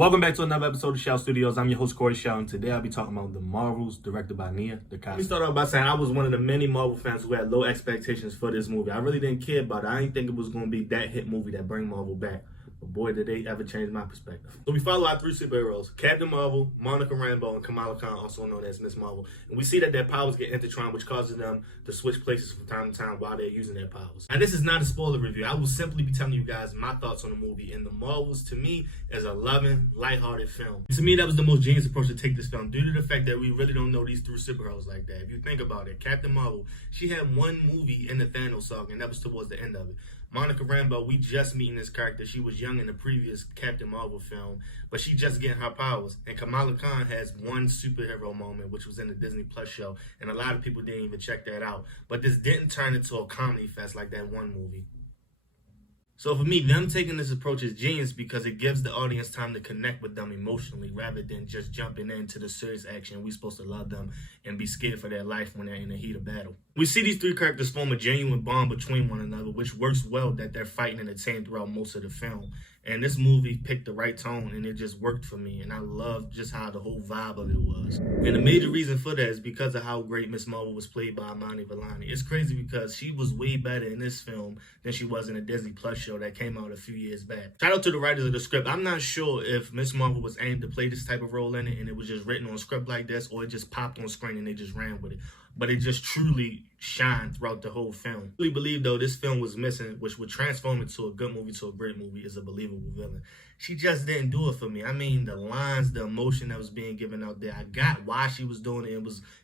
Welcome back to another episode of Shout Studios. I'm your host, Corey Shout, and today I'll be talking about The Marvels, directed by Decosta. Let me start off by saying I was one of the many Marvel fans who had low expectations for this movie. I really didn't care about it. I didn't think it was going to be that hit movie that bring Marvel back. But boy, did they ever change my perspective. So we follow our three superheroes, Captain Marvel, Monica Rambeau, and Kamala Khan, also known as Miss Marvel. And we see that their powers get intertwined, which causes them to switch places from time to time while they're using their powers. Now, this is not a spoiler review. I will simply be telling you guys my thoughts on the movie. And The Marvels, to me, is a loving, lighthearted film. To me, that was the most genius approach to take this film, due to the fact that we really don't know these three superheroes like that. If you think about it, Captain Marvel, she had one movie in the Thanos saga, and that was towards the end of it. Monica Rambeau, we just meeting this character. She was young in the previous Captain Marvel film, but she just getting her powers. And Kamala Khan has one superhero moment, which was in the Disney Plus show, and a lot of people didn't even check that out. But this didn't turn into a comedy fest like that one movie. So for me, them taking this approach is genius because it gives the audience time to connect with them emotionally rather than just jumping into the serious action. We're supposed to love them and be scared for their life when they're in the heat of battle. We see these three characters form a genuine bond between one another, which works well that they're fighting in a team throughout most of the film. And this movie picked the right tone, and it just worked for me. And I loved just how the whole vibe of it was. And the major reason for that is because of how great Miss Marvel was played by Amani Villani. It's crazy because she was way better in this film than she was in a Disney Plus show that came out a few years back. Shout out to the writers of the script. I'm not sure if Miss Marvel was aimed to play this type of role in it, and it was just written on script like this, or it just popped on screen and they just ran with it. But it just truly shined throughout the whole film. I really believe, though, this film was missing, which would transform it to a good movie to a great movie, is a believable villain. She just didn't do it for me. I mean, the lines, the emotion that was being given out there, I got why she was doing it.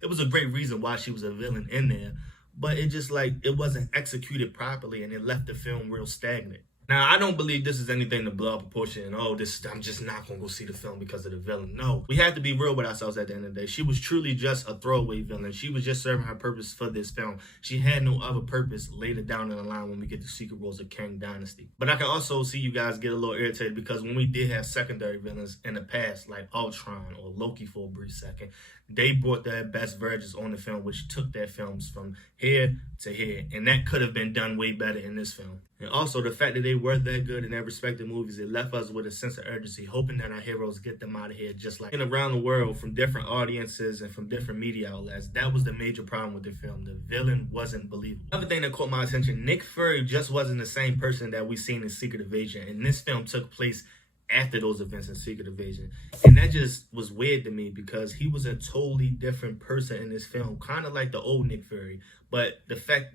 It was a great reason why she was a villain in there. But it just, it wasn't executed properly, and it left the film real stagnant. Now, I don't believe this is anything to blow up proportion and, I'm just not going to go see the film because of the villain. No, we have to be real with ourselves at the end of the day. She was truly just a throwaway villain. She was just serving her purpose for this film. She had no other purpose later down in the line when we get to Secret Wars of Kang Dynasty. But I can also see you guys get a little irritated because when we did have secondary villains in the past, like Ultron or Loki for a brief second, they brought their best versions on the film, which took their films from here to here. And that could have been done way better in this film. And also, the fact that they were that good in their respective movies, it left us with a sense of urgency, hoping that our heroes get them out of here, just like around the world from different audiences and from different media outlets. That was the major problem with the film. The villain wasn't believable. Another thing that caught my attention, Nick Fury just wasn't the same person that we seen in Secret Invasion. And this film took place after those events in Secret Invasion. And that just was weird to me because he was a totally different person in this film, kind of like the old Nick Fury. But the fact,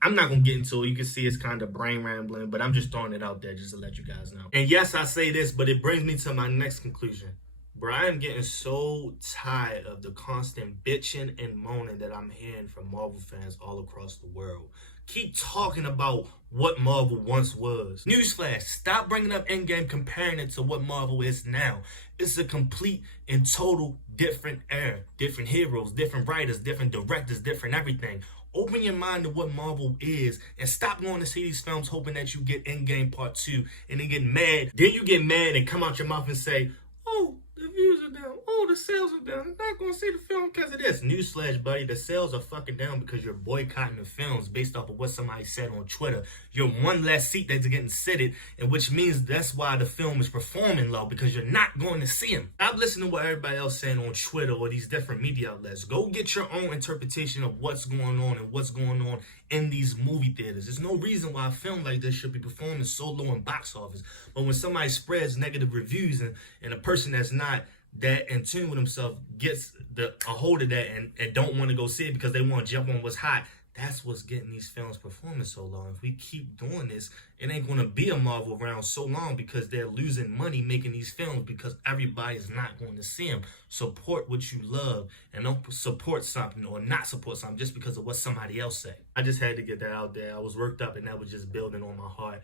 I'm not going to get into it. You can see it's kind of brain rambling, but I'm just throwing it out there just to let you guys know. And yes, I say this, but it brings me to my next conclusion. Bro, I am getting so tired of the constant bitching and moaning that I'm hearing from Marvel fans all across the world. Keep talking about what Marvel once was. Newsflash, stop bringing up Endgame, comparing it to what Marvel is now. It's a complete and total different era. Different heroes, different writers, different directors, different everything. Open your mind to what Marvel is and stop going to see these films hoping that you get Endgame Part 2 and then get mad. Then you get mad and come out your mouth and say, oh, the views are down. Oh, the sales are down. I'm not going to see the film because of this. Newsflash, buddy, the sales are fucking down because you're boycotting the films based off of what somebody said on Twitter. You're one less seat that's getting seated, and which means that's why the film is performing low, because you're not going to see them. Stop listening to what everybody else saying on Twitter or these different media outlets. Go get your own interpretation of what's going on and what's going on in these movie theaters. There's no reason why a film like this should be performing so low in box office. But when somebody spreads negative reviews and a person that's not that in tune with himself gets a hold of that and don't want to go see it because they want to jump on what's hot, that's what's getting these films performing so long. If we keep doing this, it ain't going to be a Marvel around so long because they're losing money making these films because everybody's not going to see them. Support what you love and don't support something or not support something just because of what somebody else say. I just had to get that out there. I was worked up and that was just building on my heart.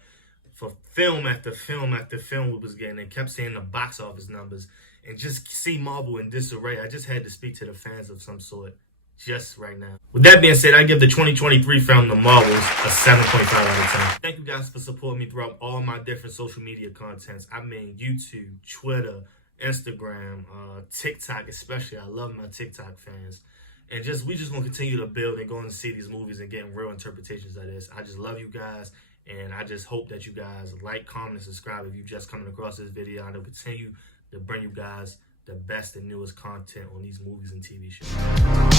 For film after film after film we was getting, and kept seeing the box office numbers and just see Marvel in disarray. I just had to speak to the fans of some sort just right now. With that being said, I give the 2023 film The Marvels a 7.5 out of 10. Thank you guys for supporting me throughout all my different social media contents. I mean YouTube, Twitter, Instagram, TikTok especially. I love my TikTok fans. And we just gonna continue to build and go and see these movies and getting real interpretations of this. I just love you guys. And I just hope that you guys like, comment, and subscribe if you're just coming across this video. And I'll continue to bring you guys the best and newest content on these movies and TV shows.